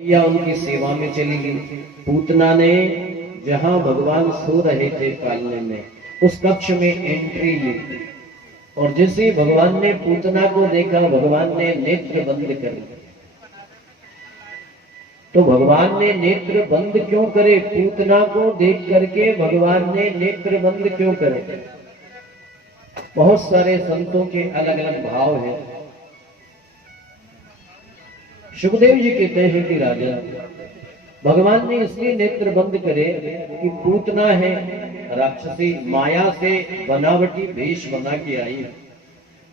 या उनकी सेवा में चली गई। पूतना ने जहां भगवान सो रहे थे पालने में, उस कक्ष में एंट्री ली और जैसे भगवान ने पूतना को देखा, भगवान ने नेत्र बंद कर दिए। तो भगवान ने नेत्र बंद क्यों करे? पूतना को देख करके भगवान ने नेत्र बंद क्यों करे? बहुत सारे संतों के अलग अलग भाव हैं। सुखदेव जी कहते हैं कि राजा, भगवान ने इसलिए नेत्र बंद करे कि पूतना है राक्षसी, माया से बनावटी वेश बना के आई है।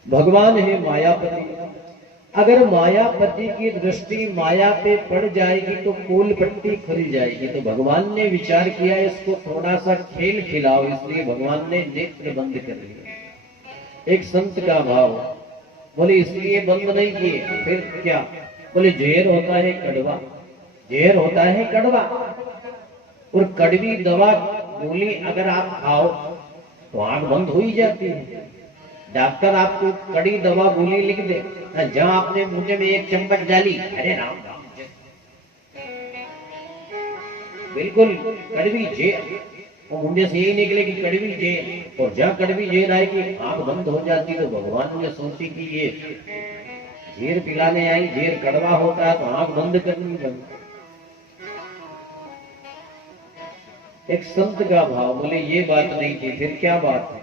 भगवान है मायापति। अगर मायापति की दृष्टि माया पे पड़ जाएगी तो कोल पट्टी खुल जाएगी। तो भगवान ने विचार किया इसको थोड़ा सा खेल खिलाओ, इसलिए भगवान ने नेत्र बंद कर लिया। एक संत का भाव, बोले इसलिए बंद नहीं किए, फिर क्या? बोले जहर होता है कड़वा, जहर होता है कड़वा, और कड़वी दवा गोली अगर आप खाओ तो आंख बंद हो ही जाती है। डॉक्टर आपको कड़ी दवा गोली लिख दे, जहां आपने मुंह में एक चम्मच डाली, अरे राम राम, बिल्कुल कड़वी जेल, और मुंह से यही निकले कि कड़वी जेल, और जहां कड़वी जेल आएगी आंख बंद हो जाती। तो भगवान ने सोची कि ये झीर पिलाने आई, झीर कड़वा होता है तो आंख बंद करनी पड़ती। एक संत का भाव, बोले ये बात नहीं थी, फिर क्या बात है?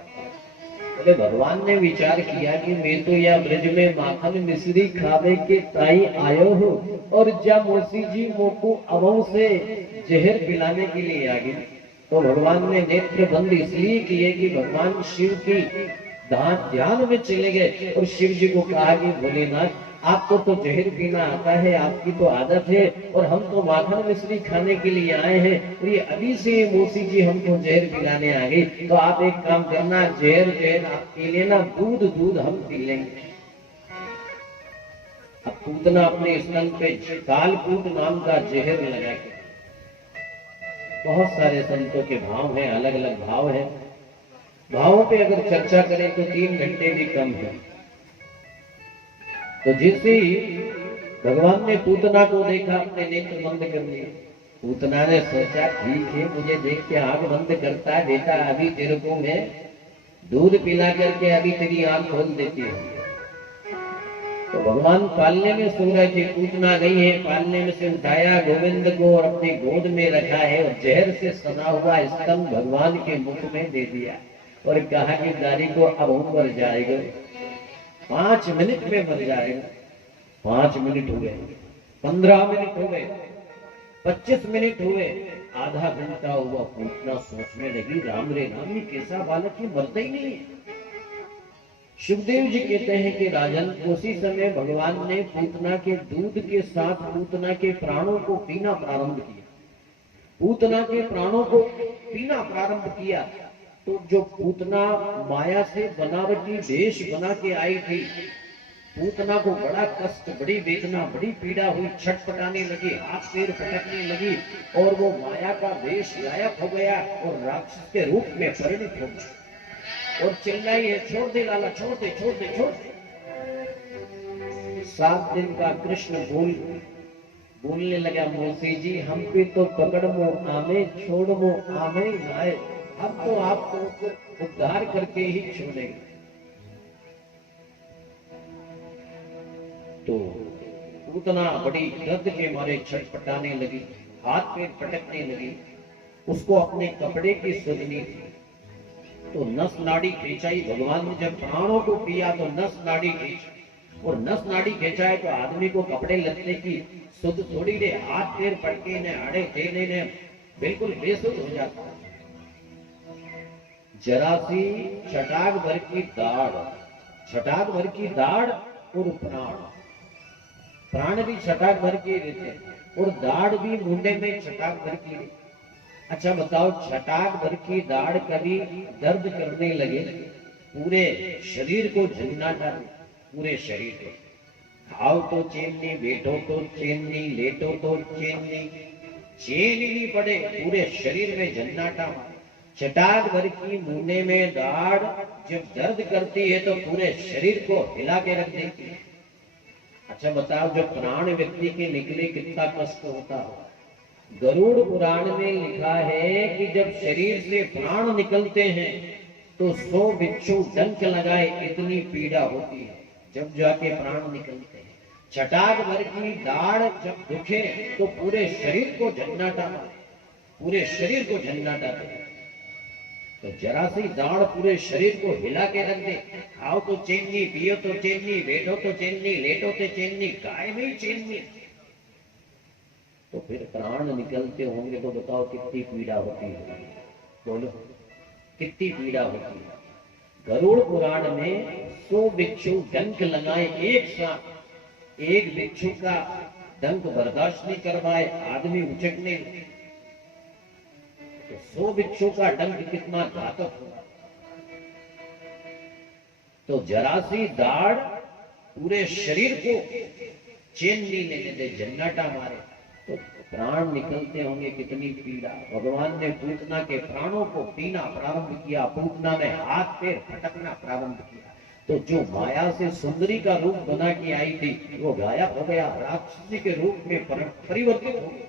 बोले भगवान ने विचार किया कि मैं तो यह ब्रज में माखन मिश्री खावे के ताई आयो हूँ, और जब मोसी जी मोको अवों से जहर पिलाने के लिए आ गई। तो भगवान ने नेत्र बंद इसलिए किए कि भगवान शिव की ध्यान में चले गए और शिव जी को कहा कि भोलेनाथ, आपको तो जहर पीना आता है, आपकी तो आदत है, और हम तो माखन मिश्री खाने के लिए आए हैं, और ये अभी से मौसी जी हमको जहर पिलाने आ गई। तो आप एक काम करना, जहर आप पी लेना, दूध दूध हम पी लेंगे। अब पूतना अपने स्तन पे कालकूट नाम का जहर लगा के, बहुत सारे संतों के भाव हैं, अलग अलग भाव हैं। भावों पे अगर चर्चा करें तो 3 घंटे भी कम है। तो जैसे ही भगवान ने पूतना को देखा, अपने नेत्र बंद कर लिए। पूतना ने सोचा ठीक है, मुझे देख के आंख बंद करता है, बेटा अभी तेरे को मैं दूध पिला करके अभी तेरी आंख खोल देती हूँ। तो भगवान पालने में सो रहे थे, पूतना गई है, पालने में से उठाया गोविंद को और अपनी गोद में रखा है, और जहर से सना हुआ स्तंभ भगवान के मुख में दे दिया और कहा कि दारी को अब मर जाएगा, 5 मिनट में मर जाएगा। 5 मिनट हो गए, 15 मिनट हो गए, 25 मिनट हुए, आधा घंटा हुआ। पूतना सोचने लगी, राम रे राम, ये कैसा बालक, ये मरता ही नहीं है। सुखदेव जी कहते हैं कि राजन, उसी समय भगवान ने पूतना के दूध के साथ पूतना के प्राणों को पीना प्रारंभ किया। पूतना के प्राणों को पीना प्रारंभ किया तो जो पूतना माया से बनावटी वेश बना के आई थी, पूतना को बड़ा कष्ट, बड़ी वेदना, बड़ी पीड़ा हुई, छटपटाने लगी, हाथ पैर फटकने लगी, और वो माया का वेश गायब हो गया और राक्षस के रूप में परिणित हो गया। और चिल्लाई है, छोड़ दे लाला, छोड़ दे, छोड़ दे, छोड़ दे। 7 दिन का कृष्ण बोलने लगा, मौसी जी हम पे तो पकड़ मो आमे, छोड़ मो आमे जाए, अब तो आपको उद्धार करके ही छोड़ेंगे। तो पूतना बड़ी दर्द के मारे छटपटाने लगी, हाथ पैर फटकने लगी, उसको अपने कपड़े की सुधनी थी। तो नस नाड़ी खींचाई। भगवान ने जब प्राणों को पिया तो नस नाड़ी खींची, और नस नाड़ी खींचाए तो आदमी को कपड़े लत्ते की सुध थोड़ी दे, हाथ पैर फटके ने, आड़े देने ने, बिल्कुल बेसुध हो जाता है। जरा सी छटाक भर की दाढ़, छटाक भर की दाढ़ और प्राण भी छटाक भर के रहते, और दाढ़ भी मुंडे में छटाक भर की। अच्छा बताओ, छटाक भर की दाढ़ कभी दर्द करने लगे? पूरे शरीर को झंझनाटा, पूरे शरीर को। खाओ तो चैन नहीं, बैठो तो चैन नहीं, लेटो तो चैन नहीं, चैन ही नहीं पड़े, पूरे शरीर में झंझनाटा। छटाक भर की मुंडे में दाढ़ जब दर्द करती है तो पूरे शरीर को हिला के रख देती है। अच्छा बताओ, जब प्राण व्यक्ति के निकले कितना कष्ट होता हो। गरुड़ पुराण में लिखा है कि जब शरीर से प्राण निकलते हैं तो 100 बिच्छू डंक लगाए इतनी पीड़ा होती है जब जाके प्राण निकलते हैं। छटाक भर की दाढ़ जब दुखे तो पूरे शरीर को झन्नाटा मारे, पूरे शरीर को झन्नाटा दे। तो जरा सी दाढ़ पूरे शरीर को हिला के रख दे। खाओ तो चैनी, पियो तो चैनी, बैठो तो चैनी, लेटो तो चैनी, गाय में चैनी। तो फिर प्राण निकलते होंगे तो बताओ कितनी पीड़ा होती है। बोलो कितनी पीड़ा होती है। गरुड़ पुराण में 100 बिच्छू डंक लगाए एक साथ, एक बिच्छू का डंक बर्दाश्त नहीं कर पाए, आदमी उचकने, तो 100 बिच्छू का डंक कितना घातक होगा। तो जरा सी दाढ़ पूरे शरीर को चैन नहीं लेने दे, जन्नाटा मारे, तो प्राण निकलते होंगे कितनी पीड़ा। भगवान ने पूतना के प्राणों को पीना प्रारंभ किया, पूतना ने हाथ पैर फटकना प्रारंभ किया। तो जो माया से सुंदरी का रूप बना के आई थी वो गायब हो गया, राक्षसी के रूप में परिवर्तित हो गई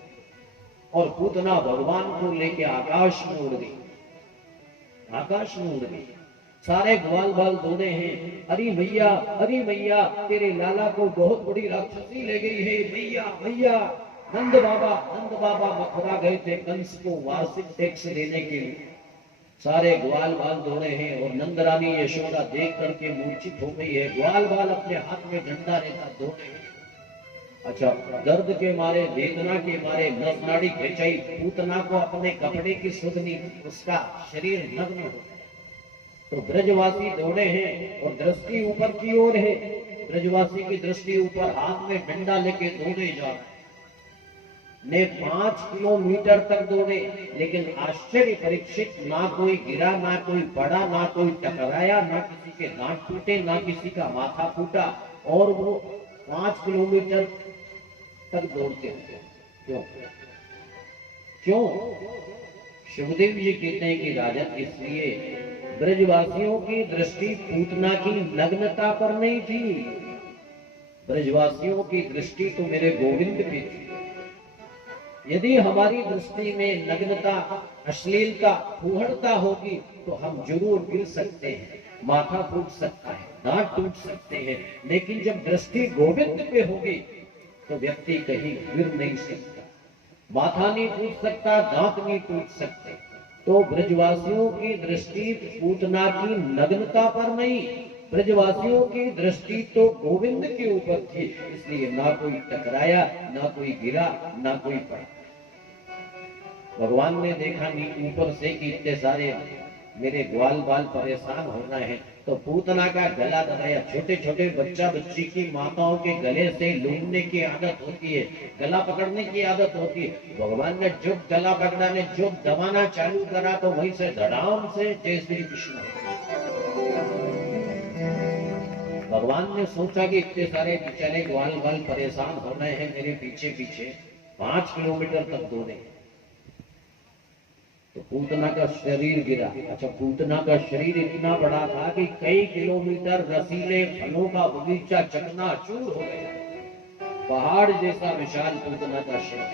और पूतना भगवान को लेके आकाश में उड़ गई, आकाश में उड़ गई। सारे ग्वाल बाल दौड़े हैं, अरे मैया, अरे मैया, तेरे लाला को बहुत बड़ी राक्षसी ले गई है, मैया मैया। नंद बाबा मथुरा गए थे कंस को वार्षिक टैक्स देने के लिए। सारे ग्वाल बाल दौड़े हैं और नंद रानी यशोदा देख करके मूर्छित हो गई है। ग्वाल बाल अपने हाथ में डंडा लेकर दौड़े हैं। अच्छा, दर्द के मारे, वेदना के मारे नस नाड़ी खिंचाई, पूतना को अपने कपड़े की सुधनी, उसका शरीर नग्न हो गया। तो ब्रजवासी दौड़े हैं और दृष्टि ऊपर की ओर है। ब्रजवासी की दृष्टि ऊपर, हाथ में डंडा लेके दौड़े जा रहे ने 5 किलोमीटर तक दौड़े, लेकिन आश्चर्य परीक्षित, ना कोई गिरा, ना कोई पड़ा, ना कोई टकराया, ना किसी के दांत टूटे, ना किसी का माथा फूटा, और वो 5 किलोमीटर तक दौड़ते हैं। क्यों क्यों? शिवदेव जी कहते हैं कि राजन, इसलिए ब्रजवासियों की दृष्टि पूतना की नग्नता पर नहीं थी, ब्रजवासियों की दृष्टि तो मेरे गोविंद पे थी। यदि हमारी दृष्टि में नग्नता, अश्लीलता, फूहड़ता होगी तो हम जरूर गिर सकते हैं, माथा फूट सकता है, दांत टूट सकते हैं, लेकिन जब दृष्टि गोविंद पे होगी तो व्यक्ति कहीं गिर नहीं सकता, माथा नहीं टूट सकता, दांत नहीं टूट सकते। तो ब्रजवासियों की दृष्टि पूतना की नग्नता पर नहीं, ब्रजवासियों की दृष्टि तो गोविंद के ऊपर थी, इसलिए ना कोई टकराया, ना कोई गिरा, ना कोई पड़ा। भगवान ने देखा नहीं ऊपर से कि इतने सारे मेरे ग्वाल बाल परेशान हो रहे हैं, तो पूतना का गला दबाया। छोटे छोटे बच्चा बच्ची की माताओं के गले से लूटने की आदत होती है, गला पकड़ने की आदत होती है। भगवान ने जो गला पकड़ा, ने जो दबाना चालू करा, तो वहीं से धड़ाम से जय श्री कृष्ण। भगवान ने सोचा कि इतने सारे बेचारे ग्वाल बाल परेशान हो रहे हैं मेरे पीछे पीछे, 5 किलोमीटर तक दौड़े, तो पूतना का शरीर गिरा। अच्छा, पूतना का शरीर इतना बड़ा था कि कई किलोमीटर रसीले फलों का बगीचा चकनाचूर हो गया, पहाड़ जैसा विशाल पूतना का शरीर।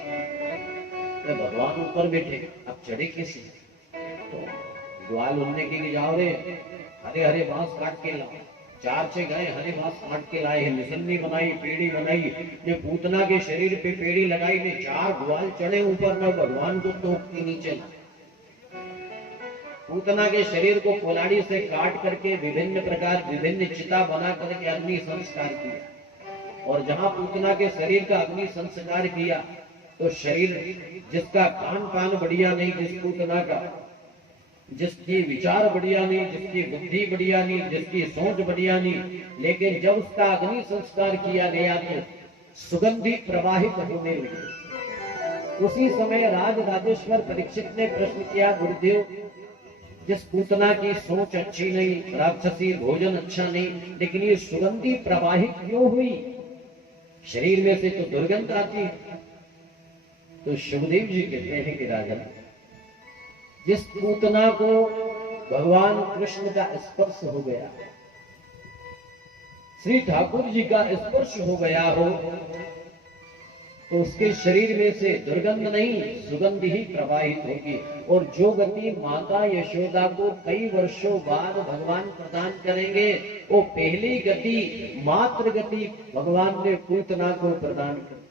तो भगवान ऊपर बैठे, अब चढ़े किसी, तो ग्वाल उड़ने के लिए जाओ रे, हरे हरे बांस काट के लाओ। 4 से गए, हरे बांस काट के लाए, निसन्नी बनाई, पेड़ी बनाई, ने पूतना के शरीर पे पेड़ी लगाई, ने 4 ग्वाल चढ़े ऊपर में, भगवान को तोप के नीचे ला। पूतना के शरीर को कुल्हाड़ी से काट करके विभिन्न प्रकार, विभिन्न चिता बना करके अग्नि संस्कार किया। और जहां पूतना के शरीर का अग्नि संस्कार किया, तो शरीर जिसका खान पान बढ़िया नहीं, जिस पूतना का, जिसकी विचार बढ़िया नहीं, जिसकी बुद्धि बढ़िया नहीं, जिसकी सोच बढ़िया नहीं, लेकिन जब उसका अग्नि संस्कार किया गया तो सुगंधि प्रवाहित होने लगी। उसी समय राज राजेश्वर परीक्षित ने प्रश्न किया, गुरुदेव, जिस पूतना की सोच अच्छी नहीं, राक्षसी भोजन अच्छा नहीं, लेकिन ये सुगंधि प्रवाहित क्यों हुई? शरीर में से तो दुर्गंध आती। तो शिवदेव जी कहते हैं कि राजन, जिस पूतना को भगवान कृष्ण का स्पर्श हो गया, श्री ठाकुर जी का स्पर्श हो गया हो तो उसके शरीर में से दुर्गंध नहीं सुगंध ही प्रवाहित होगी। और जो गति माता यशोदा को कई वर्षों बाद भगवान प्रदान करेंगे वो पहली गति मात्र गति भगवान ने पूतना को प्रदान कर।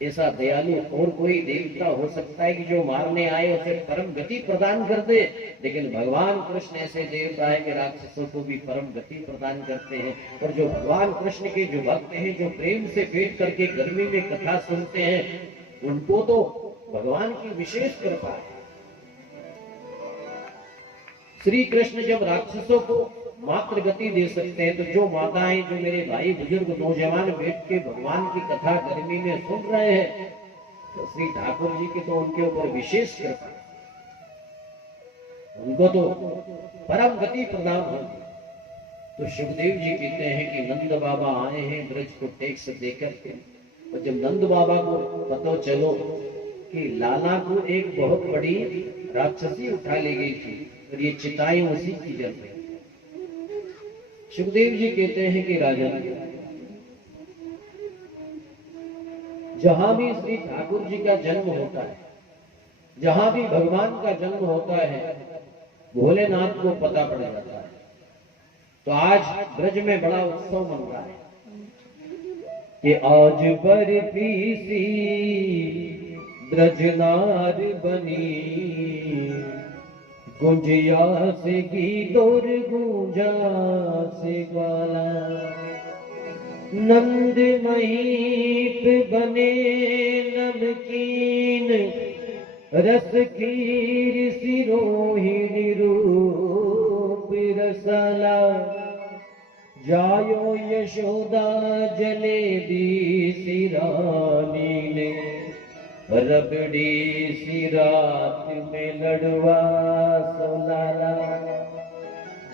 ऐसा दयालु और कोई देवता हो सकता है कि जो मारने आए उसे परम गति प्रदान कर दे, लेकिन भगवान कृष्ण ऐसे देवता है कि राक्षसों को भी परम गति प्रदान करते हैं। और जो भगवान कृष्ण के जो भक्त हैं, जो प्रेम से बैठ करके गर्मी में कथा सुनते हैं, उनको तो भगवान की विशेष कृपा है। श्री कृष्ण जब राक्षसों को मात्र गति दे सकते हैं, तो जो माताएं, जो मेरे भाई बुजुर्ग नौजवान बैठ के भगवान की कथा गर्मी में सुन रहे हैं, तो श्री ठाकुर जी की तो उनके ऊपर विशेष कृपा, उनको तो परम गति प्रदान होगी। तो सुखदेव जी कहते हैं कि नंद बाबा आए हैं ब्रज को टेक्स देकर के, और जब नंद बाबा को पता चलो कि लाला को एक बहुत बड़ी राक्षसी उठा ले गई थी और ये चिताएं उसी की जल रही, सुखदेव जी कहते हैं कि राजा, जहां भी श्री ठाकुर जी का जन्म होता है, जहां भी भगवान का जन्म होता है, भोलेनाथ को पता पड़ जाता है। तो आज ब्रज में बड़ा उत्सव मन रहा है कि आज बर्फी सी ब्रजनार बनी, गुंजिया से गीत और गूंजा से ग्वाला, नंद महीप बने नमकीन, रस खीर सिरोहिणी रूप रसाला, जायो यशोदा जलेबी सिरानी ने, रबड़ी सी रात में लड़वा सोलाला।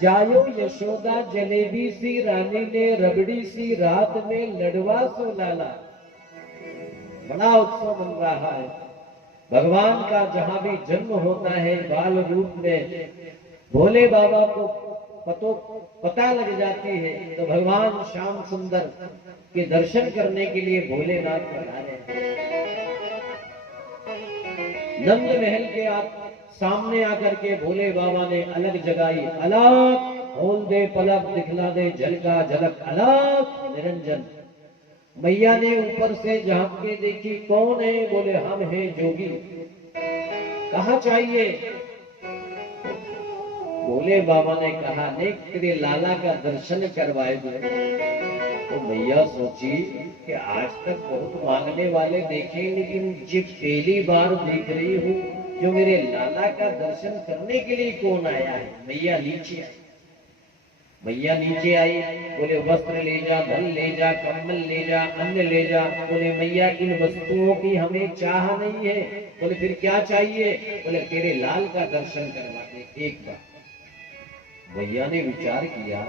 जायो यशोदा जलेबी सी रानी ने, रबड़ी सी रात में लड़वा सोलाला। बड़ा उत्सव बन रहा है। भगवान का जहां भी जन्म होता है बाल रूप में, भोले बाबा को पता लग जाती है, तो भगवान श्याम सुंदर के दर्शन करने के लिए भोलेनाथ पधारे हैं। नंद महल के आप सामने आकर के भोले बाबा ने अलग जगाई, अलग खोल दे पलक दिखला दे जल का झलक, अलग निरंजन। मैया ने ऊपर से झांक के देखी, कौन है? बोले हम हैं जोगी। कहाँ चाहिए? भोले बाबा ने कहा, देख तेरे लाला का दर्शन करवाए दो। तो मैया सोची कि आज तक बहुत मांगने वाले देखे, लेकिन जिस पहली बार देख रही हूँ जो मेरे लाला का दर्शन करने के लिए कौन आया है। मैया नीचे आई। मैया नीचे आई, बोले वस्त्र ले जा, धन ले जा, कम्बल ले जा, अन्न ले जा। बोले मैया इन वस्तुओं की हमें चाह नहीं है। बोले फिर क्या चाहिए? बोले तेरे लाल का दर्शन करवा दे एक बार। मैया ने विचार किया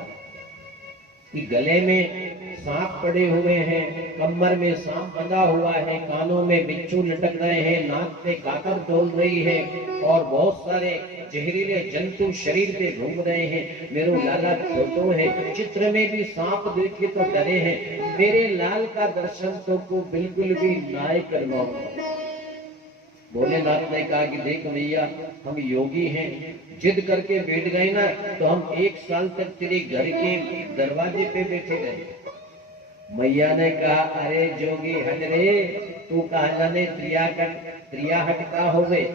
कि गले में सांप पड़े हुए हैं, कमर में सांप बंधा हुआ है, कानों में बिच्छू लटक रहे हैं, नाक पे काकर डोल रही है और बहुत सारे जहरीले जंतु शरीर पे घूम रहे हैं। मेरे लाला छोटो है, चित्र में भी सांप देखे तो डरे हैं। मेरे लाल का दर्शन तो को बिल्कुल भी ना करवाओ। भोलेनाथ ने कहा कि देख भैया, हम योगी हैं, जिद करके बैठ गए ना तो हम 1 साल तक तेरे घर के दरवाजे पे बैठे रहे। मैया ने कहा, अरे जोगी हट रे, तू कहा जाने त्रिया हट का हो गए।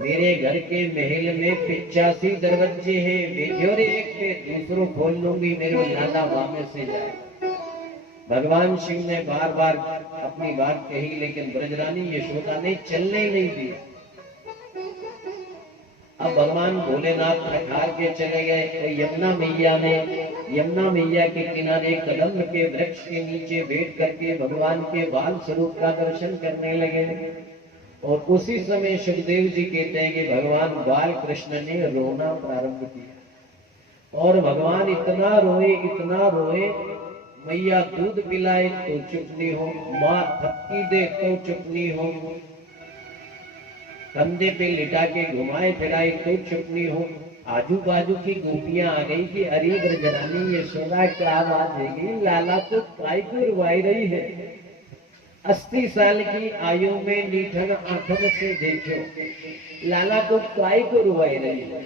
मेरे घर के महल में 85 दरवाजे हैं, बैठो रे एक पे, दूसरों खोल लूंगी, मेरे लाला वामे से जाए। भगवान शिव ने बार बार अपनी बात कही, लेकिन ब्रजरानी यशोदा ने चलने नहीं दिया। अब भगवान भोलेनाथ ठार के चले गए तो यमुना मैया के किनारे कदम के वृक्ष के नीचे बैठ करके भगवान के बाल स्वरूप का दर्शन करने लगे। और उसी समय सुखदेव जी कहते हैं कि भगवान बाल कृष्ण ने रोना प्रारंभ किया और भगवान इतना रोए, मैया दूध पिलाए तो चुप नहीं हो, माँ थपकी दे तो चुप नहीं हो, कंधे पे लिटा के घुमाए फिराए तो चुप नहीं हो, आजू बाजू की गोपियां आ गई कि अरे ब्रजरानी यशोदा क्या बात है कि लाला तो काय को रुवाई रही है। 80 साल की आयु में नीठन आंखों से देखो लाला को काय को रुवाई रही है।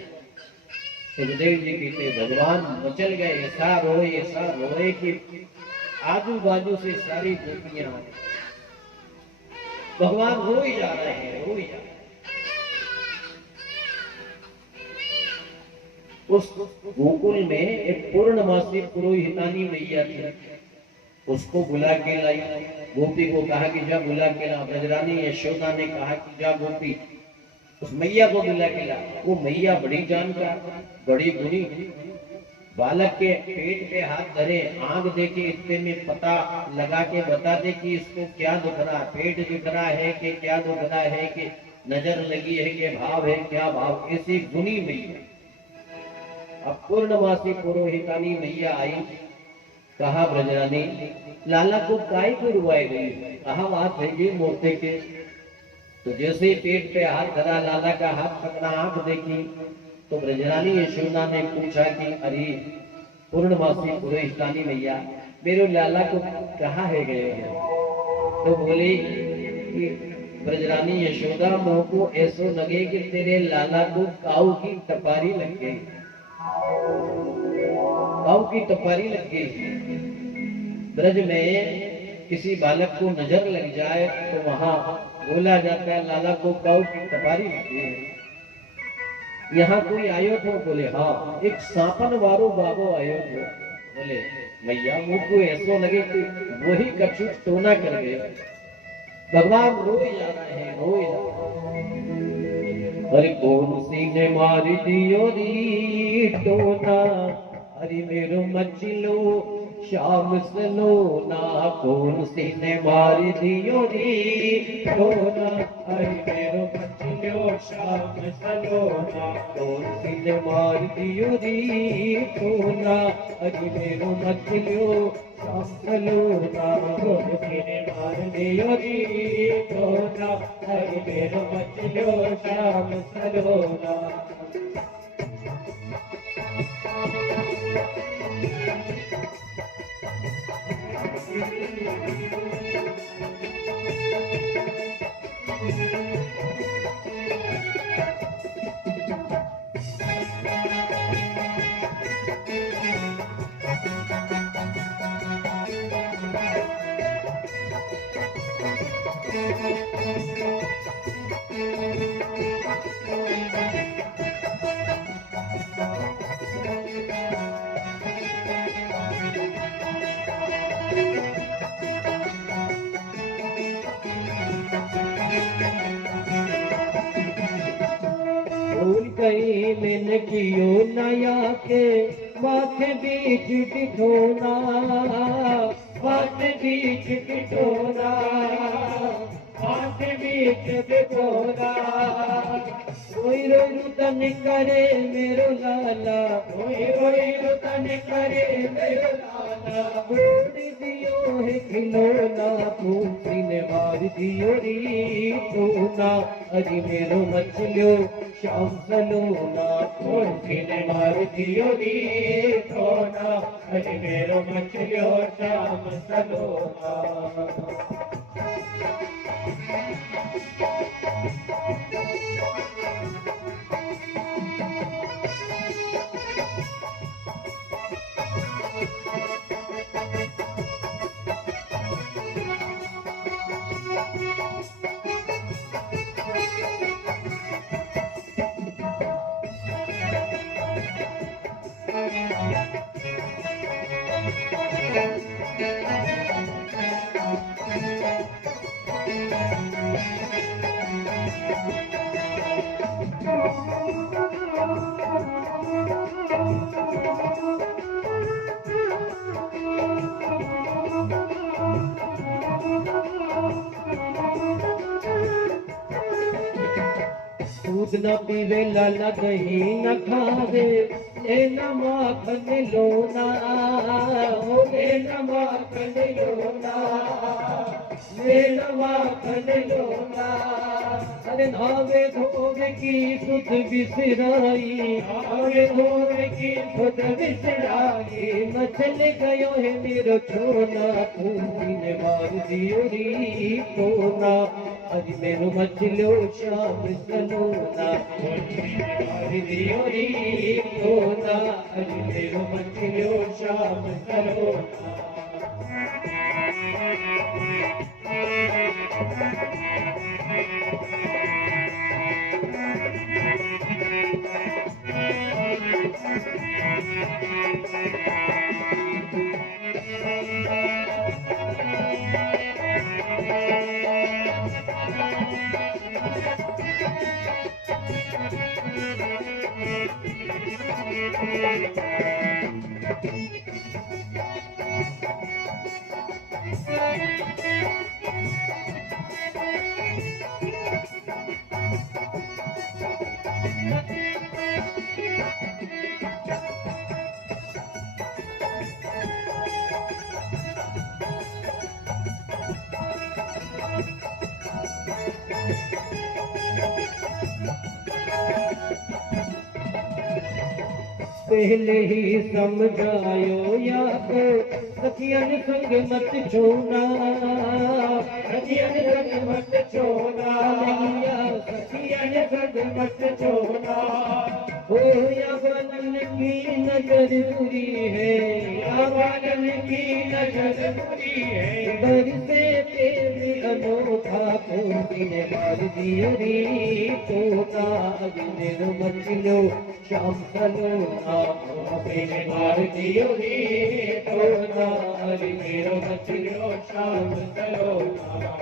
सुखदेव जी कहते भगवान मचल गए, ऐसा रोए कि आजू बाजू से सारी गोपियां आ गई। भगवान रो ही जा रहे हैं, रो ही जा रहे हैं। उस गोकुल में एक पूर्णमासी पुरोहितानी मैया थी, उसको बुला के लाई। गोपी को कहा कि जा बुला के ला। ब्रजरानी यशोदा ने कहा कि जा गोपी उस मैया को बुला के ला। वो मैया बड़ी जानकार, बड़ी गुणी, बालक के पेट पे हाथ धरे, आंख देके इतने में पता लगा के बता दे कि इसको क्या दुख रहा है, पेट दुख रहा है कि क्या दुख रहा है, कि नजर लगी है कि भाव है, क्या भाव। ऐसी गुणी मैया। अब पूर्णमासी पुरोहितानी मैया आई, कहा ब्रजरानी लाला को काय को रुवाई गई, कहा बात है ये मोते के। तो जैसे ही पेट पे हाथ धरा, लाला का हाथ पकड़ा, आंख देखी, तो ब्रजरानी यशोदा ने पूछा कि अरे पूर्णमासी पुरोहितानी मैया मेरे लाला को कहाँ है गए हैं। तो बोली कि ब्रजरानी यशोदा मोह को ऐसो लगे कि तेरे लाला को काऊ की टपारी लग गई, काऊ की टपारी लग गई। ब्रज में किसी बालक को नजर लग जाए तो वहां बोला जाता है लाला को काऊ की टपारी लग गई है। यहाँ कोई आयो तो बोले हाँ एक सांपन वारो बाबो आयो तो बोले मैया मुझको ऐसो लगे कि वही कछु टोना कर गए। भगवान रो ही जा रहे हैं, रो ही जा रहे हैं। अरे कौन सी ने मार दियो री टोना, अरे मेरो मचलो श्याम सलोना, कौन सी ने मार दियो री टोना, अरे मेरो मचलो श्याम सलोना, कौन सी ने मार दियो री टोना, अरे मेरो मचलो श्याम सलोना, कौन सी ने मार दियो री टोना, अरे मेरो मचलो श्याम सलोना। मैंने कियो नया के माथे बीच बिठोना, माथे बीच बिठोना, माथे बीच बिठोना, रोई रोई रुदन करे मेरो लाला, रोई रोई रुदन करे मेरो लाला, उड़ दियो है खिलौना, फूसी ने मार दियो री टोना, अजी मेरो मचलो श्याम सलोना, फूसी ने मार दियो री टोना, अजी मेरो मचलो श्याम सलोना। दूध न पीवे लाला दही न खावे, ले न माखन लोना, ले न माखन लोना, ले न माखन लोना, अरे नावे धोवे की सुध बिसराई, नावे धोवे की सुध बिसराई, मचल गयो है मेरो छोना, तूने मार दियो री कोना, अज मेरो मचलो शाम सलोना, मार दियो री कोना, अज मेरो मचलो शाम सलोना। पहले ही समझायो या को सखियन संग मत छोना, सखियन संग मत छोना, सखियन संग मत छोना, हो या बालन की नजर बुरी है, या बालन की नजर बुरी है, बरसे प्रेम अनोखा खून ने मार दियो रे तोता, अभी मचलो शाम सलोना, ने मार दियो रे तोता, अभी मेरो मचलो शाम सलोना।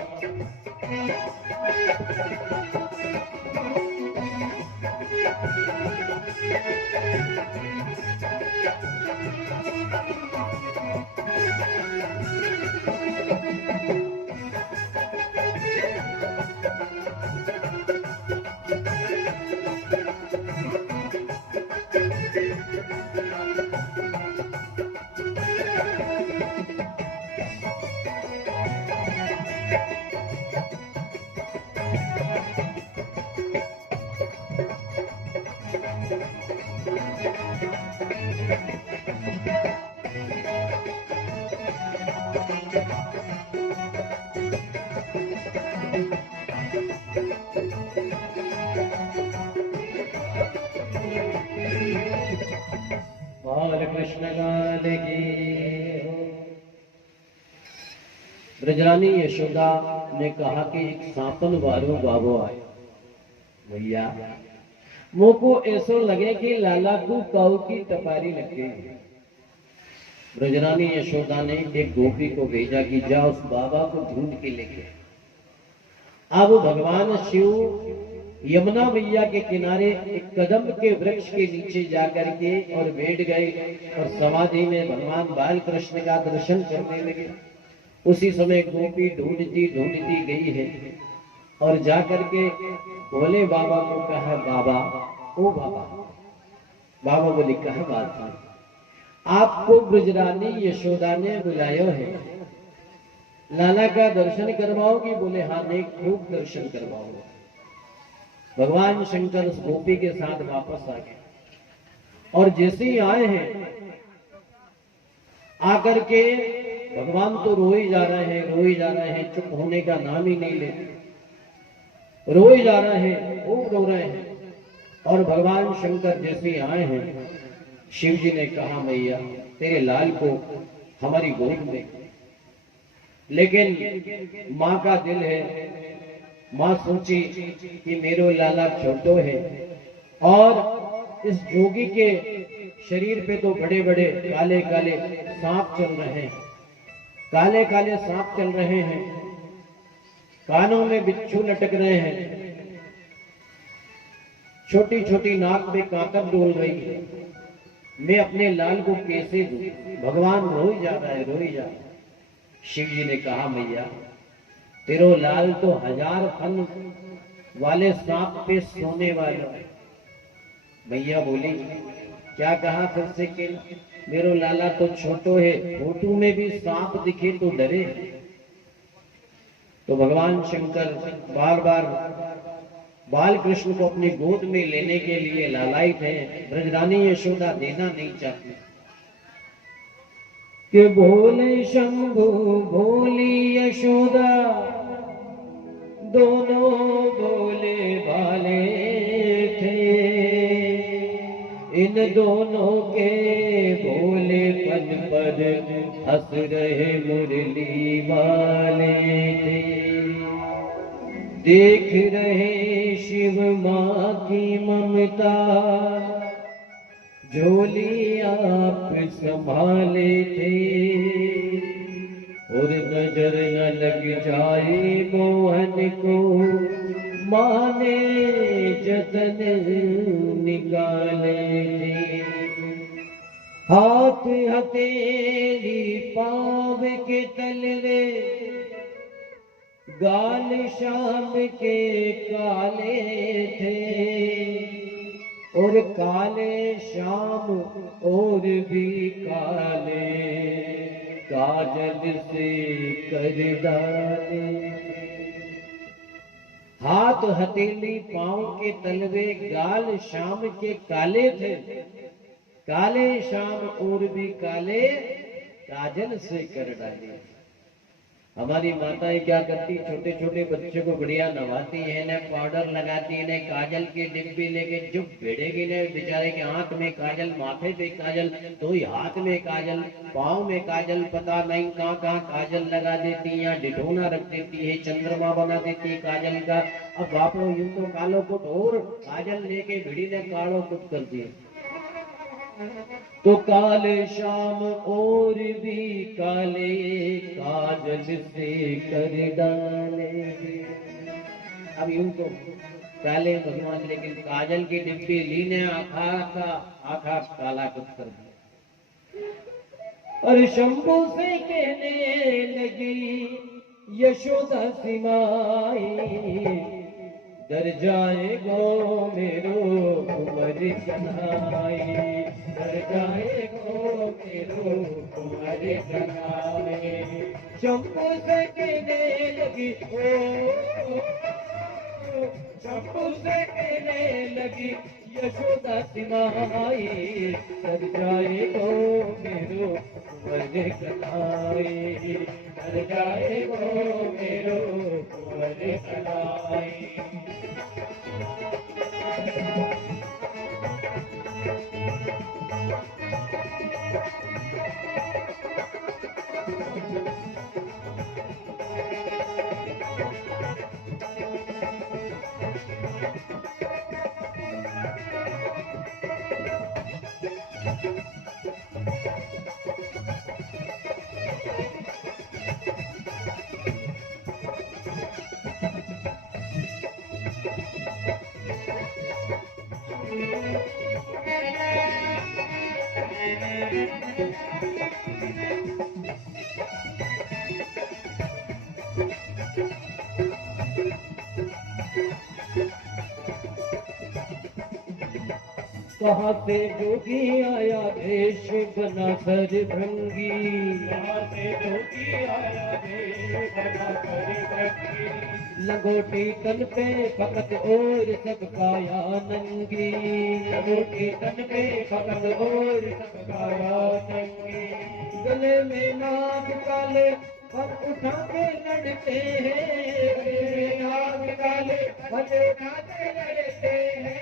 कृष्ण लाल की। ब्रजरानी यशोदा ने कहा कि एक सांपन वारो बाबो आयो भैया, मोको ऐसो लगे कि लाला को काऊ की टपारी लग गई। ब्रजरानी यशोदा ने एक गोपी को भेजा कि जा उस बाबा को ढूंढ के लेके। अब भगवान शिव यमुना मैया के किनारे एक कदम के वृक्ष के नीचे जाकर के और बैठ गए और समाधि में भगवान बाल कृष्ण का दर्शन करने लगे। उसी समय गोपी ढूंढती ढूंढती गई है और जाकर के भोले बाबा को कहा, बाबा ओ बाबा। बाबा बोले, कहा बात है? आपको ब्रजरानी यशोदा ने बुलाया है, लाला का दर्शन करवाओगी? बोले हाँ, देख खूब दर्शन करवाओगे। भगवान शंकर उस गोपी के साथ वापस आ गए और जैसे ही आए हैं आकर के भगवान तो रोए जा रहे हैं, रोए जा रहे हैं, चुप होने का नाम ही नहीं लेते, रोए जा रहे हैं, वो रो रहे हैं। और भगवान शंकर जैसे ही आए हैं, शिव जी ने कहा, मैया तेरे लाल को हमारी गोद में। लेकिन माँ का दिल है, माँ सोची कि मेरो लाला छोटो है और इस जोगी के शरीर पे तो बड़े बड़े काले काले सांप चल रहे हैं, काले काले सांप चल रहे हैं, कानों में बिच्छू लटक रहे हैं, छोटी छोटी नाक में कांकर डोल रही है, मैं अपने लाल को कैसे दूं? भगवान रोई जा रहा है, रोई जा रहा है। शिव जी ने कहा, मैया तेरो लाल तो 1000 फन वाले सांप पे सोने वाला है। मैया बोली, क्या कहा फिर से? कि मेरो लाला तो छोटो है, फोटो में भी सांप दिखे तो डरे। तो भगवान शंकर बार बार बाल कृष्ण को अपनी गोद में लेने के लिए लालायित हैं। ब्रजरानी यशोदा देना नहीं चाहती कि बोले शंभु बोली यशोदा, दोनों बोले भाले थे। इन दोनों के भोलेपन पर हंस रहे मुरली वाले थे। देख रहे शिव माँ की ममता, झोली आप संभाले थे। और नजर न लग जाए मोहन को, माँ ने जतन निकाले थे। हाथ हथेली पाँव के तलवे, गाल शाम के काले थे। और काले शाम और भी काले, काजल से कर डाले। हाथ हथेली पांव के तलवे गाल शाम के काले थे। काले शाम और भी काले, काजल से कर डाले। हमारी माताएं क्या करती, छोटे छोटे बच्चों को बढ़िया नवाती है, ने पाउडर लगाती है, ने काजल की डिब्बी लेके जो भिड़ेगी ने बेचारे के आंख में काजल, माथे पे काजल, तो ही हाथ में काजल, पाँव में काजल, पता नहीं कहाँ कहाँ काजल लगा देती है, या डिढोना रख देती है, चंद्रमा बना देती है काजल का। अब बाप लो यूं तो कालो कुट और काजल लेके भिड़ी ने कालो कुट कर दिया। तो काले शाम और भी काले, काजल से कर डाले। अब यूं तो काले भगवान, लेकिन काजल की डिब्बी ली ने आखा काला कुछ कर दिया। और शंभू से कहने लगी यशोदा सिमाई, डर जाएगो मेरो कुंवर कन्हाई, डर जाएगो मेरो कुंवर कन्हाई। शंभू से कहने लगी शंभू से कहने लगी यशोदा सिमाई, डर जाएगो मेरो कुंवर कन्हाई, डर जाएगो मेरो कुंवर कन्हाई। कहाँ से जोगी आया देश बना सरभंगी, कहाँ से जोगी आया देश बना सरभंगी। लंगोटी तन पे फकत और सब काया नंगी, लंगोटी तन पे फकत और सब काया नंगी। गले में नाग काले पर उठा के लड़ते हैं, गले में नाग काले पर उठा के लड़ते हैं।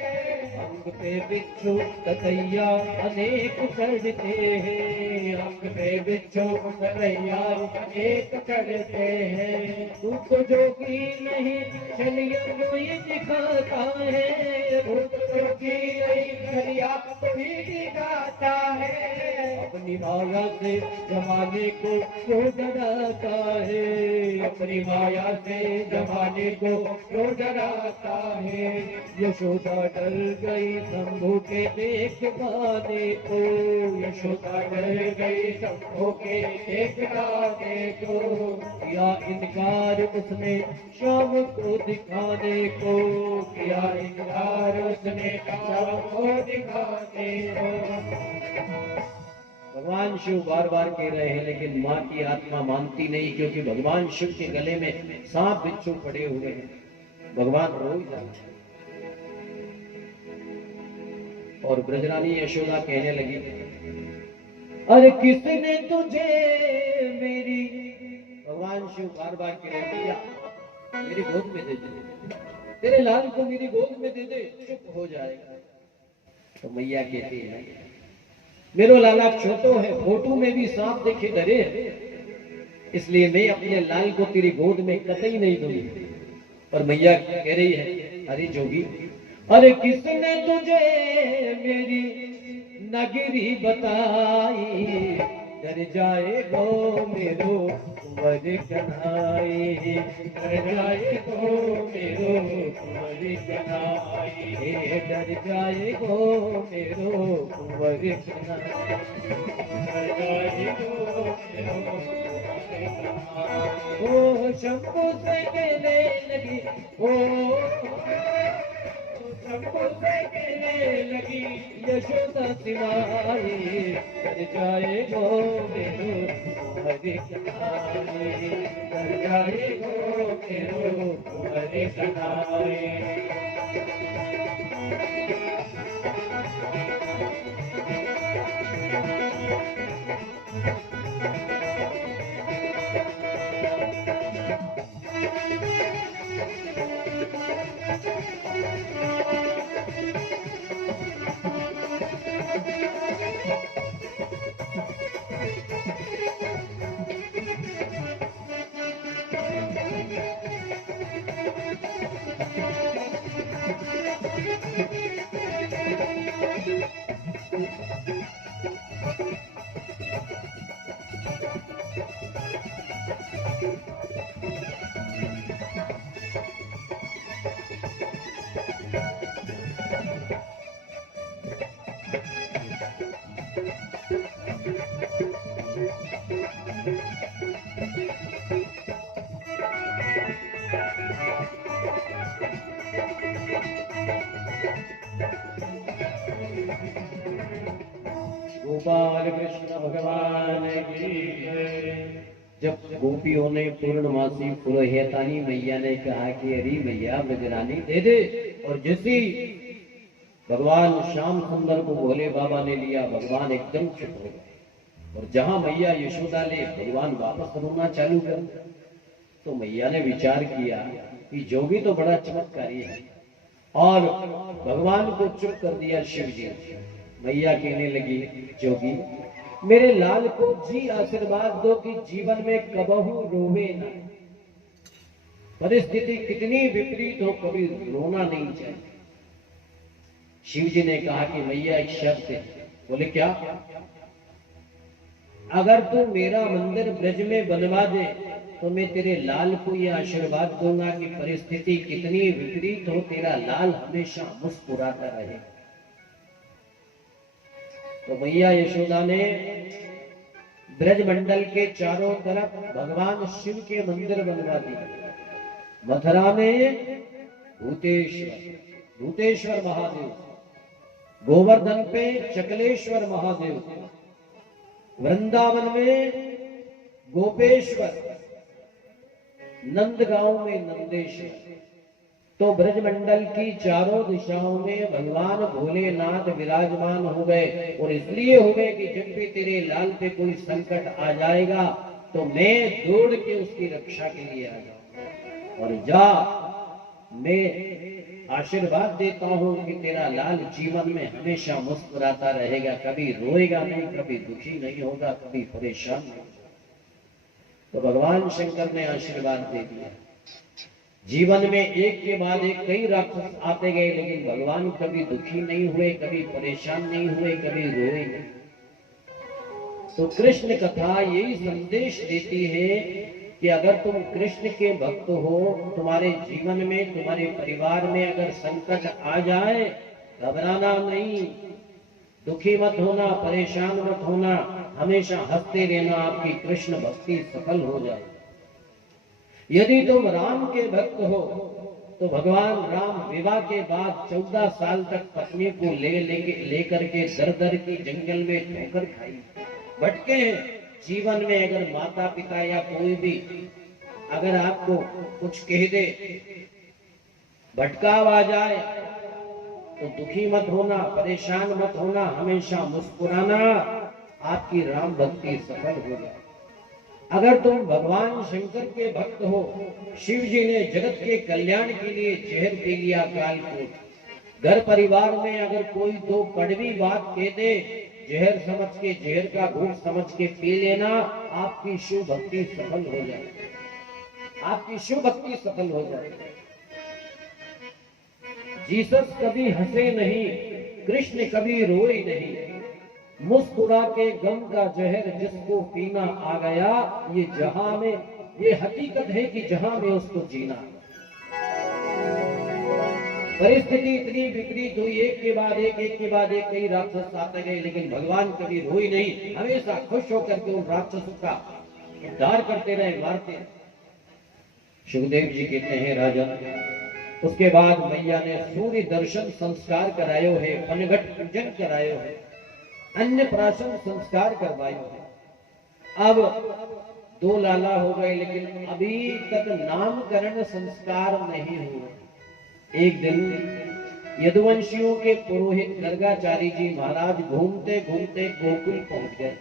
अंग पे बिच्छू ततैया अनेक चढ़ते हैं, अंग पे बिच्छू ततैया अनेक चढ़ते हैं। तू तो जोगी नहीं चलिया कोई दिखाता है, तू तो जोगी नहीं चलिया कोई दिखाता है। अपनी माया से जमाने को क्यों डराता है, अपनी माया से जमाने को क्यों डराता है। यशोदा डर गई शंभू के देख पाने को, यशोदा डर गई शंभू के देख पाने को। किया इनकार उसने श्याम को दिखाने को, किया इनकार उसने श्याम को दिखाने को। भगवान शिव बार बार कह रहे हैं, लेकिन माँ की आत्मा मानती नहीं, क्योंकि भगवान शिव के गले में सांप बिच्छू पड़े हुए हैं। भगवान रो जाते हैं। और ब्रजरानी यशोदा कहने लगी, अरे किसने तुझे मेरी, भगवान शिव बार बार कह रहे भैया मेरी गोद में दे दे, तेरे लाल को मेरी गोद में दे दे, चुप हो जाएगा। तो मैया कहती है, मेरो लाला छोटो है, फोटो में भी सांप देखे डरे, इसलिए मैं अपने लाल को तेरी गोद में कतई नहीं दूंगी। और मैया कह रही है, अरे जोगी, अरे किसने तुझे मेरी नगरी बताई, डर जाए गो मेरो कुंवर कन्हाई, डर जाए गो मेरो कुंवर कन्हाई, डर जाए गो मेरो कुंवर कन्हाई, डर जाए गो मेरो ओ शंभू से कहने लगी, ओ शंभू से कहने लगी यशोदा सिवाई, डर जाए गो मेरो कुंवर कन्हाई, डर जाए गो मेरो कुंवर कन्हाई। गोपाल कृष्ण भगवान की जय। जब गोपियों ने पूर्णमासी पुरोहितानी मैया ने कहा कि अरे मैया ब्रजरानी दे दे, और जैसे भगवान श्याम सुंदर को भोले बाबा ने लिया, भगवान एकदम चुप हो गए। और जहां मैया यशोदा ने भगवान वापस रोना चालू कर, तो मैया ने विचार किया कि जोगी तो बड़ा चमत्कारी है, और भगवान को चुप कर दिया शिव जी। मैया कहने लगी, जोगी मेरे लाल को जी आशीर्वाद दो कि जीवन में कबहू रोवे ना, परिस्थिति कितनी विपरीत हो कभी रोना नहीं चाहिए। शिव जी ने कहा कि मैया एक शर्त है। बोले क्या? अगर तू मेरा मंदिर ब्रज में बनवा दे तो मैं तेरे लाल को यह आशीर्वाद दूंगा कि परिस्थिति कितनी विपरीत हो, तेरा लाल हमेशा मुस्कुराता रहे। तो मैया यशोदा ने ब्रज मंडल के चारों तरफ भगवान शिव के मंदिर बनवा दिए। मथुरा में भूतेश्वर महादेव, गोवर्धन पे चकलेश्वर महादेव, वृंदावन में गोपेश्वर, नंदगांव में नंदेश्वर। तो ब्रजमंडल की चारों दिशाओं में भगवान भोलेनाथ विराजमान हो गए। और इसलिए हो गए कि जब भी तेरे लाल पे कोई संकट आ जाएगा तो मैं दौड़ के उसकी रक्षा के लिए आ जाऊंगा, और जा मैं आशीर्वाद देता हूं कि तेरा लाल जीवन में हमेशा मुस्कुराता रहेगा, कभी रोएगा नहीं, कभी दुखी नहीं होगा, कभी परेशान नहीं होगा। तो भगवान शंकर ने आशीर्वाद दे दिया। जीवन में एक के बाद एक कई राक्षस आते गए, लेकिन भगवान कभी दुखी नहीं हुए, कभी परेशान नहीं हुए, कभी रोए नहीं। तो कृष्ण कथा यही संदेश देती है कि अगर तुम कृष्ण के भक्त हो, तुम्हारे जीवन में, तुम्हारे परिवार में अगर संकट आ जाए, घबराना नहीं, दुखी मत होना, परेशान मत होना, हमेशा हंसते रहना, आपकी कृष्ण भक्ति सफल हो जाए। यदि तुम राम के भक्त हो तो भगवान राम विवाह के बाद 14 साल तक पत्नी को लेकर के दर दर की जंगल में ठोकर खाई, भटके हैं। जीवन में अगर माता पिता या कोई भी अगर आपको कुछ कह दे, भटकाव आ जाए, तो दुखी मत होना, परेशान मत होना, हमेशा मुस्कुराना, आपकी राम भक्ति सफल हो जाए। अगर तुम भगवान शंकर के भक्त हो, शिव जी ने जगत के कल्याण के लिए जहर पी लिया कालकूट। घर परिवार में अगर कोई दो कड़वी बात कह दे, जहर समझ के, जहर का घूंट समझ के पी लेना, आपकी शिव भक्ति सफल हो जाए, आपकी शिव भक्ति सफल हो जाए। जीसस कभी हंसे नहीं, कृष्ण कभी रोए नहीं, मुस्कुरा के गम का जहर जिसको पीना आ गया, ये जहां में, ये हकीकत है कि जहां में उसको जीना। परिस्थिति इतनी विपरीत हुई, एक के बाद एक के बाद एक, कई राक्षस आते गए, लेकिन भगवान कभी रोई नहीं, हमेशा खुश होकर के उन राक्षसों का उद्धार करते रहे, मारते। सुखदेव जी कहते हैं राजन, उसके बाद मैया ने सूर्य दर्शन संस्कार करायो है, पनघट पूजन करायो है, अन्य प्राशन संस्कार करवायो है। अब 2 लाला हो गए, लेकिन अभी तक नामकरण संस्कार नहीं हुआ। एक दिन यदुवंशियों के पुरोहित गर्गाचारी जी महाराज घूमते घूमते गोकुल पहुंच गए।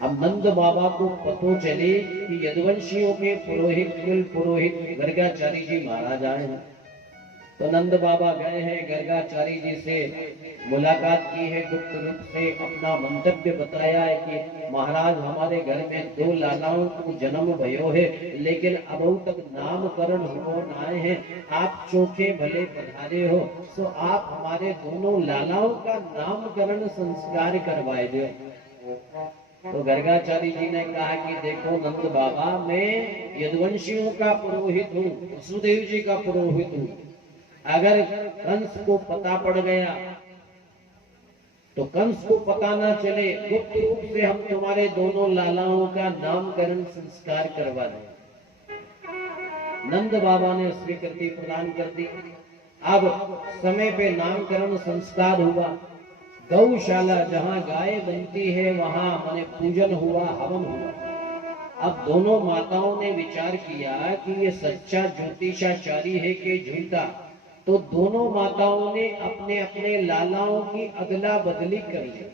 अब नंद बाबा को पतो चले कि यदुवंशियों के पुरोहित, कुल पुरोहित गर्गाचारी जी महाराज आए हैं। तो नंद बाबा गए हैं, गर्गाचारी जी से मुलाकात की है, गुप्त रूप से अपना मंतव्य बताया है कि महाराज हमारे घर में 2 लालाओं को जन्म भयो है, लेकिन अब तक नामकरण हो नाए हैं, आप चोखे भले पधारे हो, सो आप हमारे दोनों लालाओं का नामकरण संस्कार करवाए दो। तो गर्गाचारी जी ने कहा कि देखो नंद बाबा, मैं यदुवंशियों का पुरोहित हूँ, वसुदेव जी का पुरोहित हूँ। अगर कंस को पता पड़ गया तो कंस को पता ना चले, गुप्त रूप से हम तुम्हारे दोनों लालाओं का नामकरण संस्कार करवा दें। नंद बाबा ने स्वीकृति प्रदान कर दी। अब समय पे नामकरण संस्कार हुआ। गौशाला जहाँ गाय बनती है वहां माने पूजन हुआ, हवन हुआ। अब दोनों माताओं ने विचार किया कि ये सच्चा ज्योतिषाचारी है कि झूठा। तो दोनों माताओं ने अपने अपने लालाओं की अदला बदली कर ली।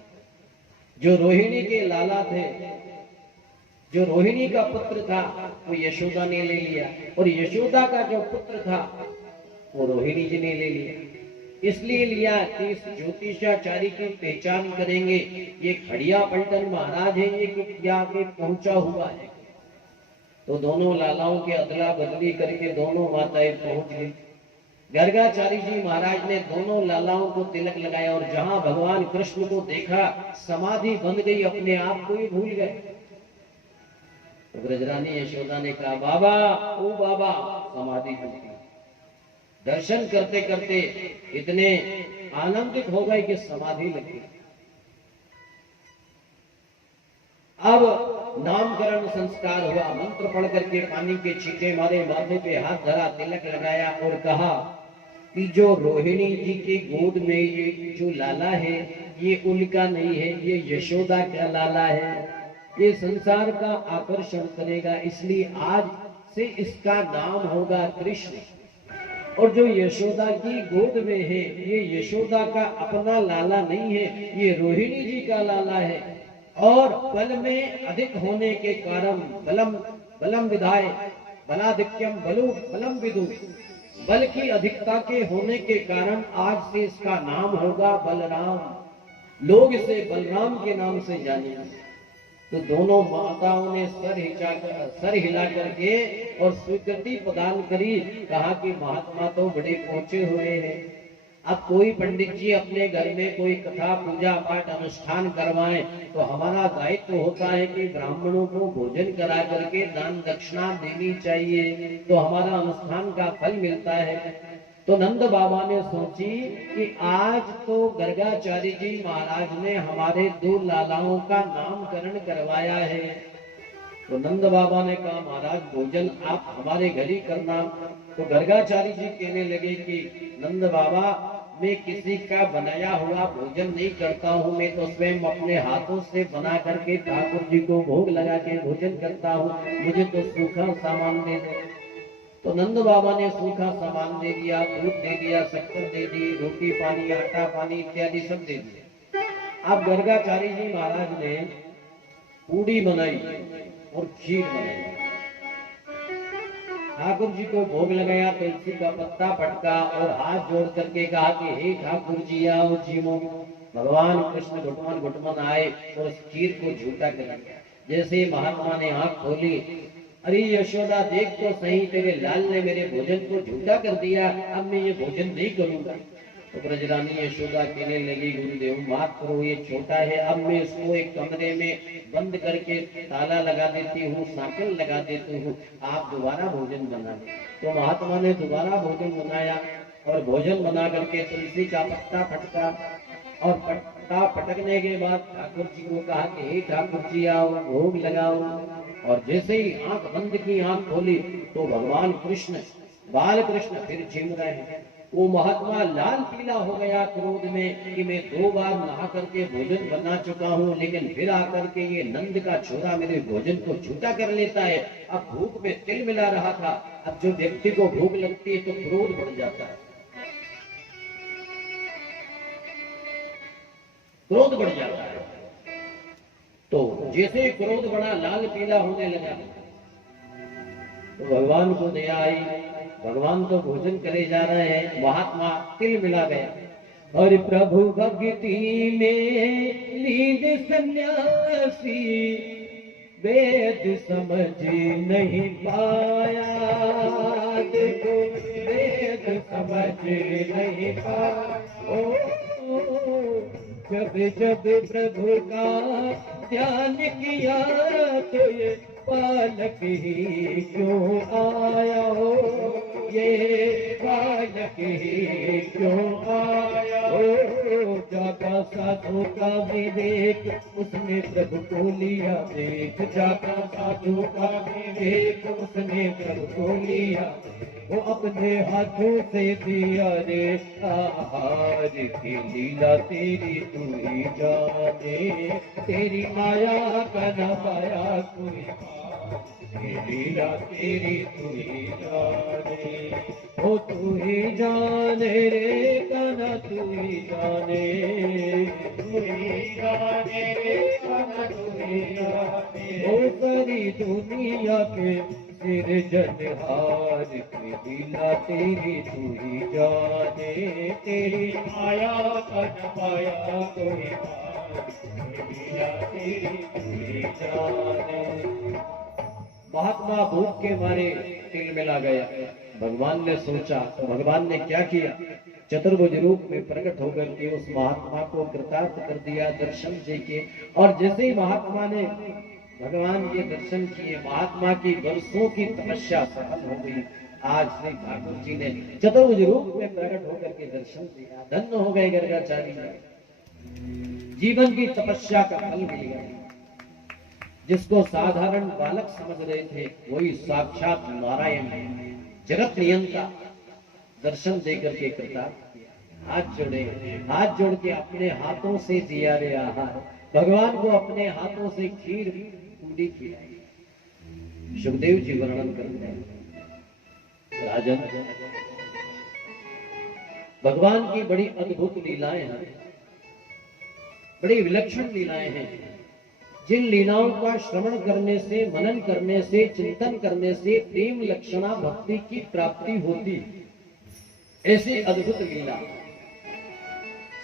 जो रोहिणी के लाला थे, जो रोहिणी का पुत्र था वो यशोदा ने ले लिया, और यशोदा का जो पुत्र था वो रोहिणी जी ने ले लिया। इसलिए लिया कि इस ज्योतिषाचारी की पहचान करेंगे, ये खड़िया पलटन महाराज है, ये क्या के पहुंचा हुआ है। तो दोनों लालाओं के अदला बदली करके दोनों माताएं पहुंच गई। गर्गाचारी जी महाराज ने दोनों लालाओं को तिलक लगाया, और जहां भगवान कृष्ण को देखा समाधि बंध गई, अपने आप को ही भूल गए। तो ब्रजरानी यशोदा ने कहा, बाबा ओ बाबा, समाधि बंध गई। दर्शन करते करते इतने आनंदित हो गए कि समाधि लगी। अब नामकरण संस्कार हुआ, मंत्र पढ़ करके पानी के छींटे मारे, माथे पे हाथ धरा, तिलक लगाया और कहा कि जो रोहिणी जी की गोद में ये जो लाला है ये उनका नहीं है, ये यशोदा का लाला है, ये संसार का आकर्षण करेगा, इसलिए आज से इसका नाम होगा कृष्ण। और जो यशोदा की गोद में है ये यशोदा का अपना लाला नहीं है, ये रोहिणी जी का लाला है। और बल में अधिक होने के कारण बलम विधाय बलाधिक्यम बलु बलम विदु, बल की अधिकता के होने के कारण आज से इसका नाम होगा बलराम। लोग इसे बलराम के नाम से जानेंगे। तो दोनों माताओं ने सर हिला करके और स्वीकृति प्रदान करी। कहा कि महात्मा तो बड़े पहुंचे हुए हैं, अब कोई पंडित जी अपने घर में कोई कथा पूजा पाठ अनुष्ठान करवाएं तो हमारा दायित्व होता है कि ब्राह्मणों को भोजन करा करके दान दक्षिणा देनी चाहिए, तो हमारा अनुष्ठान का फल मिलता है। तो नंद बाबा ने सोची कि आज तो गर्गाचार्य जी महाराज ने हमारे 2 लालाओं का नामकरण करवाया है। तो नंद बाबा ने कहा, महाराज भोजन आप हमारे घर ही करना। तो गर्गाचार्य जी कहने लगे कि नंद बाबा, मैं किसी का बनाया हुआ भोजन नहीं करता हूँ, मैं तो स्वयं अपने हाथों से बना करके ठाकुर जी को भोग लगा के भोजन करता हूँ, मुझे तो सूखा सामान दे दो। तो नंद बाबा ने सूखा सामान दे दिया, दूध दे दिया, शक्कर दे दी, रोटी पानी, आटा पानी इत्यादि सब दे दिए। अब गर्गाचारी जी महाराज ने पूड़ी बनाई और खीर बनाई, ठाकुर जी को भोग लगाया, तुलसी का पत्ता पटका और हाथ जोड़ करके कहा कि हे ठाकुर जी आओ जीवो। भगवान कृष्ण घुटमन घुटमन आए और उस खीर को झूठा कर दिया। जैसे महात्मा ने आंख खोली, अरे यशोदा देख तो सही, तेरे लाल ने मेरे भोजन को झूठा कर दिया, अब मैं ये भोजन नहीं करूंगा। तो ब्रजरानी यशोदा कहने लगी, गुरुदेव माफ करो, ये छोटा है, अब मैं इसको एक कमरे में बंद करके ताला लगा देती हूँ, सांकल लगा देती हूँ, आप दोबारा भोजन बना दे। तो महात्मा ने दोबारा भोजन बनाया और भोजन बना करके तुलसी का पत्ता फटका और पत्ता पटकने के बाद ठाकुर जी को कहा कि हे ठाकुर जी आओ भोग लगाओ। और जैसे ही आंख बंद की, आंख खोली तो भगवान कृष्ण, बाल कृष्ण फिर झिम रहे हैं। वो महात्मा लाल पीला हो गया क्रोध में कि मैं 2 बार नहा करके भोजन बना चुका हूँ, लेकिन फिर आकर के ये नंद का छोरा मेरे भोजन को झूठा कर लेता है। अब भूख में तिल मिला रहा था, अब जो व्यक्ति को भूख लगती है तो क्रोध बढ़ जाता है, क्रोध बढ़ जाता है। तो जैसे क्रोध बढ़ा, लाल पीला होने लगा, तो भगवान को दया आई। भगवान तो भोजन करे जा रहे हैं, महात्मा तिल मिला गया। और प्रभु भक्ति में लीन सन्यासी वेद समझ नहीं पाया, देखो वेद समझ नहीं पाया। जब जब प्रभु का ध्यान किया तो ये बालक ही क्यों आया हो, ये बालक ही क्यों आया हो। जागा साधु का विवेक उसने प्रभु को लिया देख, जागा साधु का विवेक उसने प्रभु को लिया, वो अपने हाथों से दिया रे आहार की लीला तेरी तू ही जाने, तेरी माया का न पाया कोई, लीला तेरी तू ही जाने, ओ तू ही जाने रे कान्हा तू ही जाने, तू ही जाने रे कान्हा तू ही जाने। ओ सारी दुनिया के सिरजनहार की लीला तेरी तू ही जाने, तेरी माया का न पाया कोई, लीला तेरी तू ही जाने। महात्मा भूख के मारे तिल मिला गया। भगवान ने सोचा, तो भगवान ने क्या किया, चतुर्भुज रूप में प्रकट होकर के उस महात्मा को कृतार्थ कर दिया दर्शन से के। और जैसे ही महात्मा ने भगवान के दर्शन किए, महात्मा की वर्षों की तपस्या सफल हो गई। आज श्री ठाकुर जी ने चतुर्भुज रूप में प्रकट होकर के दर्शन दिया, धन्य हो गए गर्गाचारी जी, जीवन की तपस्या का फल मिल गया। जिसको साधारण बालक समझ रहे थे वही साक्षात नारायण है, जगत नियंता, दर्शन देकर के कृतार्थ किया। हाथ जोड़े, हाथ जोड़ के अपने हाथों से दिया रे आहार, भगवान को अपने हाथों से खीर पूरी खिलाई। सुखदेव जी वर्णन करते हैं, राजन भगवान की बड़ी अद्भुत लीलाएं हैं, बड़ी विलक्षण लीलाएं हैं, जिन लीलाओं का श्रवण करने से, मनन करने से, चिंतन करने से प्रेम लक्षणा भक्ति की प्राप्ति होती, ऐसी अद्भुत लीला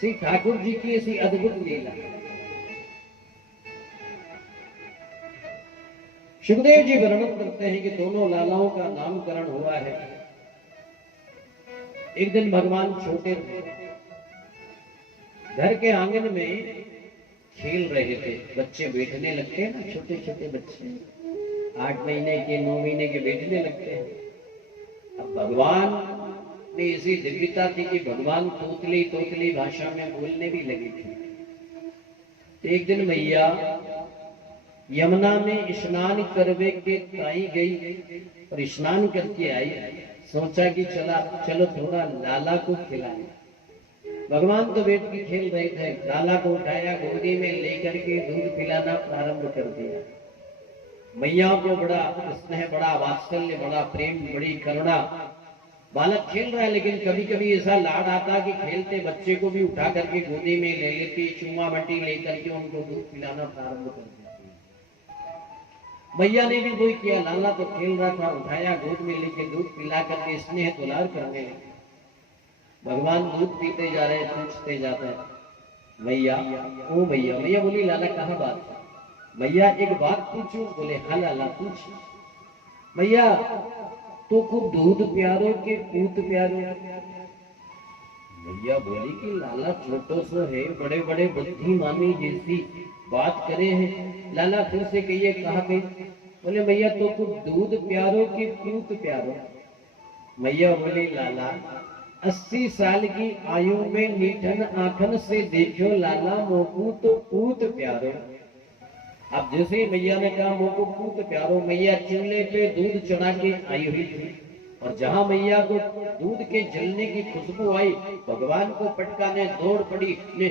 श्री ठाकुर जी की, ऐसी अद्भुत लीला। सुखदेव जी वर्णन करते हैं कि दोनों लालाओं का नामकरण हुआ है। एक दिन भगवान छोटे थे, घर के आंगन में खेल रहे थे, बच्चे बैठने लगते हैं ना, छोटे छोटे बच्चे 8 महीने के 9 महीने के बैठने लगते हैं। अब भगवान में ऐसी दिव्यता थी कि भगवान तोतली तोतली भाषा में बोलने भी लगी थी। तो एक दिन मैया यमुना में स्नान करवे के ताई गई और स्नान करके आई, सोचा कि चलो थोड़ा लाला को खिलाए। भगवान तो बैठ के खेल रहे थे, लाला को उठाया, गोदी में लेकर के दूध पिलाना प्रारंभ कर दिया। मैया को बड़ा स्नेह, बड़ा वात्सल्य, बड़ा प्रेम, बड़ी करुणा। बालक खेल रहा है, लेकिन कभी कभी ऐसा लाड आता कि खेलते बच्चे को भी उठा करके गोदी में ले लेती, चूमा मटी लेकर के उनको दूध पिलाना प्रारंभ कर देती। मैया ने भी वही किया। लाला तो खेल रहा था, उठाया, गोद में लेके दूध पिला करके स्नेह दुलार करने लगे। भगवान दूध पीते जा रहे, पूछते जाते हैं, मैया, ओ मैया। मैया बोली, लाला कहाँ बात है? मैया एक बात पूछूं? बोले, हाँ लाला पूछ। मैया तो खूब दूध प्यारो के पूत प्यारो? मैया बोली कि लाला छोटो सो है, बड़े बड़े बुद्धिमानी जैसी बात करे है। लाला फिर से कहिए, कहा पे? बोले, मैया तो खूब दूध प्यारो के पूत प्यारो? मैया बोली, लाला 80 साल की आयु में मीठन आंखन से देखो लाला, मोकू तो पूत प्यारो। अब जैसे मैया ने कहा मोको पूत प्यारो, मैया चूल्हे पे दूध चढ़ा के आई हुई थी, और जहां मैया को दूध के जलने की खुशबू आई, भगवान को पटकाने दौड़ पड़ी ने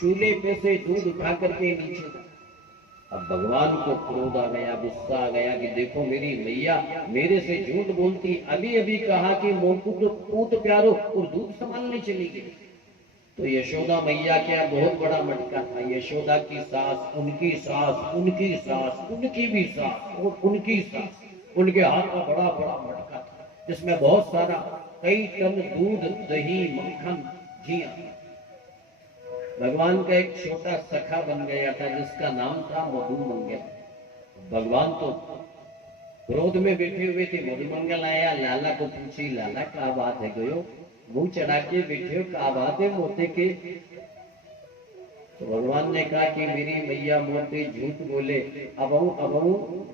चूल्हे पे से दूध उठा करके नीचे। अब भगवान को क्रोध आ गया, गुस्सा आ गया कि देखो मेरी मैया मेरे से झूठ बोलती, अभी अभी कहा कि मोकू तो पूत प्यारो और दूध संभालने चली गई। तो यशोदा मैया क्या बहुत बड़ा मटका था। यशोदा की सास, उनकी सास, उनकी सास, उनकी भी सास और उनकी सास, उनके हाथ का बड़ा बड़ा मटका था, जिसमें बहुत सारा कई टन दूध, दही, मक्खन, घी। भगवान का एक छोटा सखा बन गया था, जिसका नाम था मधुमंगल। भगवान तो क्रोध में बैठे हुए थे। मधुमंगल आया, लाला को पूछी, लाला क्या बात है गयो, मुंह चढ़ा के बैठे हो, क्या बात है मोते के? तो भगवान ने कहा कि मेरी मैया मोते झूठ बोले। अब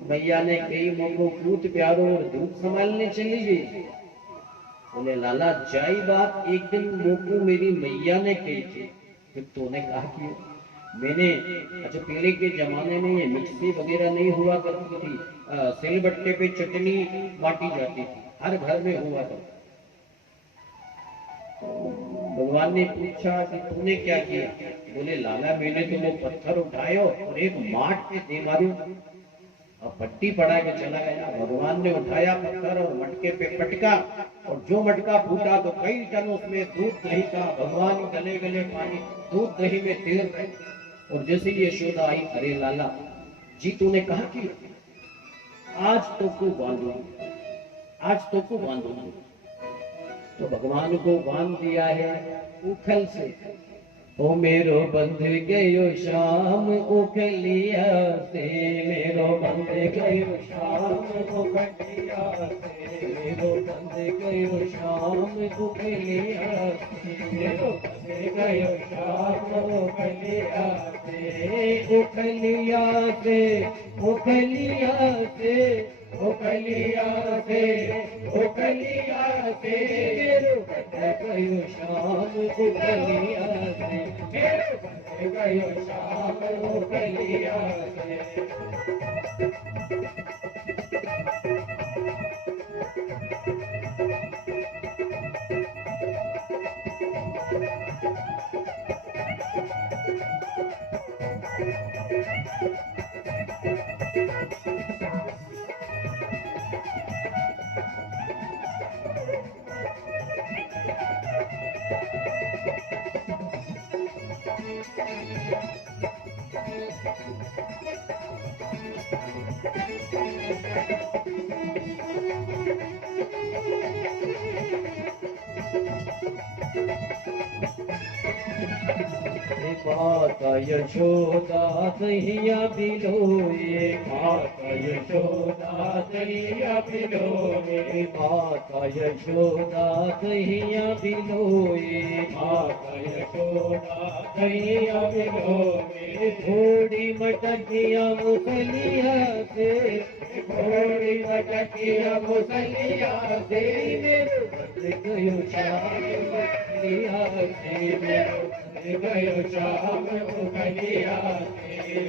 मैया ने कही मोको पूत प्यारो और दूध संभालने चली गई। बोले, लाला जाई बात एक दिन मोको मेरी मैया ने कही थी, फिर तूने कहा कि मैंने, अच्छा पहले के जमाने में ये मिक्सी वगैरह नहीं हुआ करती थी, सिलबट्टे पे चटनी बांटी जाती थी, हर घर में हुआ करती। भगवान ने पूछा कि तूने क्या किया? बोले, लाला मैंने तो वो पत्थर उठायो और एक माट पे दे मारियो और पट्टी पड़ा के चला गया। भगवान ने उठाया पत्थर और मटके पे पटका, और जो मटका फूटा तो कई टन उसमें दूध दही का। भगवान गले गले पानी, दूध दही में तैर रहे। और जैसे ही यशोदा आई, अरे लाला जी तूने कहा कि आज तो को बांधू, आज तो को बांधू। तो भगवान को बांध दिया है उखल से। ओ मेरो बंध गयो शाम उखलिया से, मेरो बंध गयो शाम उखलिया से, मेरो बंध गयो शाम उखलिया से, मेरो बंध गयो शाम उखलिया से, उखलिया से, उखलिया से, उखलिया से, उखलिया से, मेरो बंध गयो शाम उखलिया से, मेरो बंध गयो शाम उखलिया से। माता यशोदा दहिया बिलोए, माता यशोदा दहिया बिलोए, माता यशोदा दहिया बिलोए, माता यशोदा दहिया बिलोए। थोड़ी मटकिया मुसलिया से, थोड़ी मटकिया मुसलिया से, मेरो बंध गयो शाम उखलिया से, मेरो बंध गयो शाम उखलिया से।